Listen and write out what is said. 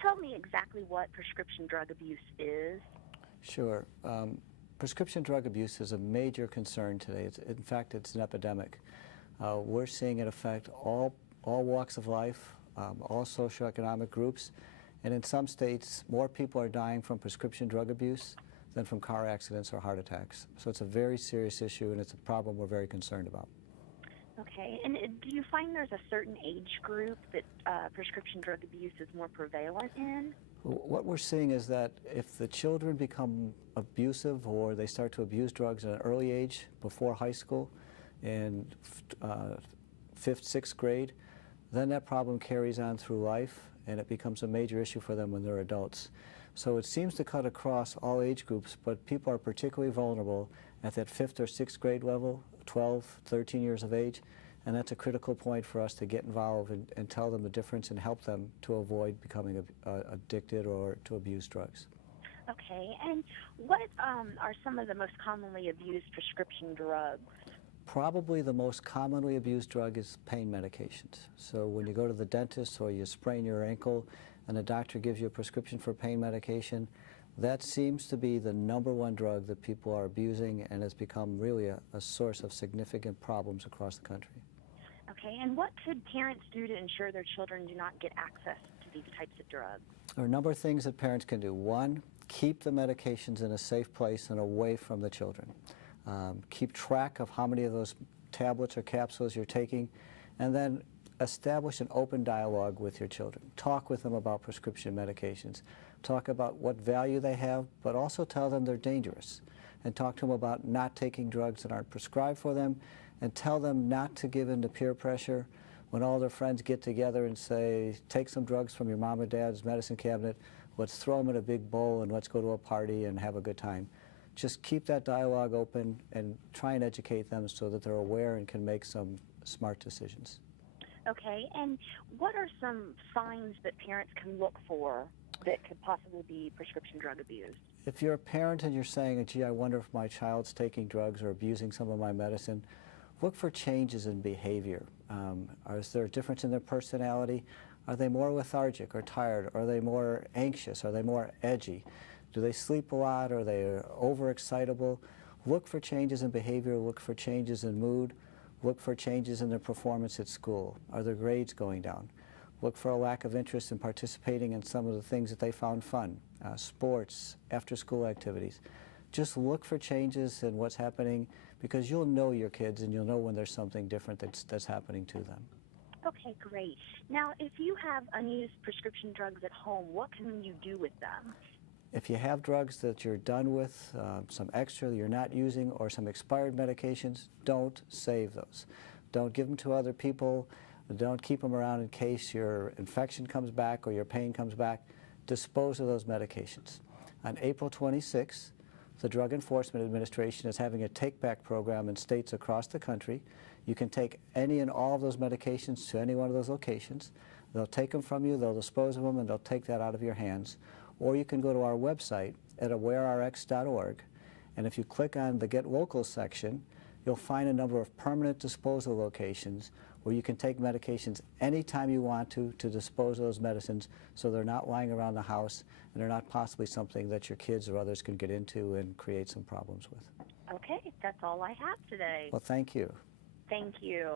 tell me exactly what prescription drug abuse is? Sure. Prescription drug abuse is a major concern today. In fact, it's an epidemic. We're seeing it affect all walks of life, all socioeconomic groups, and in some states, more people are dying from prescription drug abuse than from car accidents or heart attacks. So it's a very serious issue, and it's a problem we're very concerned about. Okay, and do you find there's a certain age group that prescription drug abuse is more prevalent in? What we're seeing is that if the children become abusive or they start to abuse drugs at an early age, before high school, in 5th, 6th grade, then that problem carries on through life and it becomes a major issue for them when they're adults. So it seems to cut across all age groups, but people are particularly vulnerable at that 5th or 6th grade level, 12, 13 years of age, and that's a critical point for us to get involved and tell them the difference and help them to avoid becoming addicted or to abuse drugs. Okay, and what are some of the most commonly abused prescription drugs? Probably the most commonly abused drug is pain medications. So when you go to the dentist or you sprain your ankle and the doctor gives you a prescription for pain medication, that seems to be the #1 drug that people are abusing and has become really a source of significant problems across the country. Okay, and what could parents do to ensure their children do not get access to these types of drugs? There are a number of things that parents can do. One, keep the medications in a safe place and away from the children. Keep track of how many of those tablets or capsules you're taking, and then establish an open dialogue with your children. Talk with them about prescription medications. Talk about what value they have, but also tell them they're dangerous. And talk to them about not taking drugs that aren't prescribed for them, and tell them not to give in to peer pressure. When all their friends get together and say, take some drugs from your mom or dad's medicine cabinet, let's throw them in a big bowl and let's go to a party and have a good time. Just keep that dialogue open and try and educate them so that they're aware and can make some smart decisions. Okay, and what are some signs that parents can look for that could possibly be prescription drug abuse? If you're a parent and you're saying, gee, I wonder if my child's taking drugs or abusing some of my medicine, look for changes in behavior. Is there a difference in their personality? Are they more lethargic or tired? Are they more anxious? Are they more edgy? Do they sleep a lot? Are they overexcitable? Look for changes in behavior. Look for changes in mood. Look for changes in their performance at school. Are their grades going down? Look for a lack of interest in participating in some of the things that they found fun, sports, after-school activities. Just look for changes in what's happening, because you'll know your kids and you'll know when there's something different that's happening to them. Okay, great. Now, if you have unused prescription drugs at home, what can you do with them? If you have drugs that you're done with, some extra that you're not using, or some expired medications, don't save those. Don't give them to other people. Don't keep them around in case your infection comes back or your pain comes back. Dispose of those medications. On April 26th, the Drug Enforcement Administration is having a take-back program in states across the country. You can take any and all of those medications to any one of those locations. They'll take them from you, they'll dispose of them, and they'll take that out of your hands. Or you can go to our website at awarerx.org, and if you click on the Get Local section, you'll find a number of permanent disposal locations where you can take medications anytime you want to dispose of those medicines, so they're not lying around the house and they're not possibly something that your kids or others can get into and create some problems with. Okay, that's all I have today. Well, thank you. Thank you.